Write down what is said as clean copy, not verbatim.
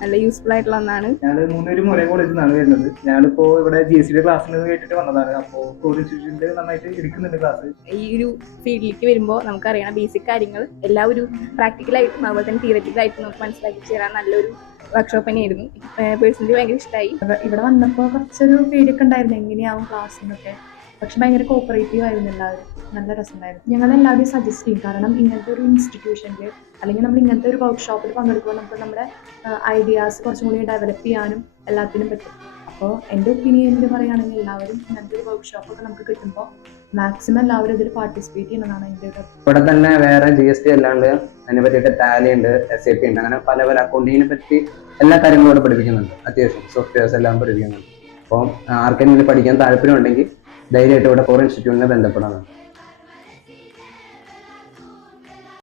നല്ല യൂസ്ഫുൾ ആയിട്ടുള്ള ഒന്നാണ്. ഞാൻ മൂന്നുപേരും ഒരേ കോളേജിൽ നിന്നാണ് വരുന്നത്. ഞാനിപ്പോ ഇവിടെ GSD ക്ലാസ്സിൽ കേട്ടിട്ട് വന്നതാണ്. അപ്പോൾ കോർ ഇൻസ്റ്റിറ്റ്യൂട്ടിൽ നന്നായിട്ട് എടുക്കുന്നുണ്ട് ക്ലാസ്. ഈ ഒരു ഫീൽഡിലേക്ക് വരുമ്പോൾ നമുക്കറിയണം ബേസിക് കാര്യങ്ങൾ എല്ലാം ഒരു പ്രാക്ടിക്കലായിട്ടും അതുപോലെ തന്നെ തിയററ്റിക്കലായിട്ടും നമുക്ക് മനസ്സിലാക്കി ചേരാൻ നല്ലൊരു വർക്ക്ഷോപ്പ് തന്നെയായിരുന്നു. പേഴ്സണലി ഭയങ്കര ഇഷ്ടമായി. ഇവിടെ വന്നപ്പോൾ കുറച്ചൊരു പേടിയൊക്കെ ഉണ്ടായിരുന്നു എങ്ങനെയാവും ക്ലാസ് എന്നൊക്കെ. പക്ഷെ ഭയങ്കര കോപ്പറേറ്റീവ് ആയിരുന്നു എല്ലാവരും. നല്ല രസമുണ്ടായിരുന്നു. ഞങ്ങൾ എല്ലാവരും സജസ്റ്റ് ചെയ്യും. കാരണം ഇങ്ങനത്തെ ഒരു ഇൻസ്റ്റിറ്റ്യൂഷനിൽ അല്ലെങ്കിൽ നമ്മൾ ഇങ്ങനത്തെ ഒരു വർക്ക്ഷോപ്പിൽ പങ്കെടുക്കുമ്പോൾ നമുക്ക് നമ്മുടെ ഐഡിയാസ് കുറച്ചും കൂടി ഡെവലപ്പ് ചെയ്യാനും എല്ലാത്തിനും പറ്റും. അപ്പോൾ എൻ്റെ ഒപ്പീനിയനിൽ പറയുകയാണെങ്കിൽ എല്ലാവരും ഇങ്ങനത്തെ ഒരു വർക്ക്ഷോപ്പൊക്കെ നമുക്ക് കിട്ടുമ്പോൾ മാക്സിമം എല്ലാവരും ഇതിൽ പാർട്ടിസിപ്പേറ്റ് ചെയ്യണമെന്നാണ് എൻ്റെ ഒരു. ഇവിടെ തന്നെ വേറെ GST അല്ലാണ്ട് അതിനെ പറ്റിയിട്ട് ടാലി ഉണ്ട്, SAP ഉണ്ട്, അങ്ങനെ പല പല അക്കൗണ്ടിങ്ങിനെ പറ്റി എല്ലാ കാര്യങ്ങളും ഇവിടെ പഠിപ്പിക്കുന്നുണ്ട്. അത്യാവശ്യം സോഫ്റ്റ്വെയർസ് എല്ലാം പഠിപ്പിക്കുന്നുണ്ട്. അപ്പോൾ ആർക്കെങ്കിലും പഠിക്കാൻ താല്പര്യം ഉണ്ടെങ്കിൽ ധൈര്യമായിട്ട് ഇവിടെ കോർ ഇൻസ്റ്റിറ്റ്യൂട്ടിനെ ബന്ധപ്പെടാം.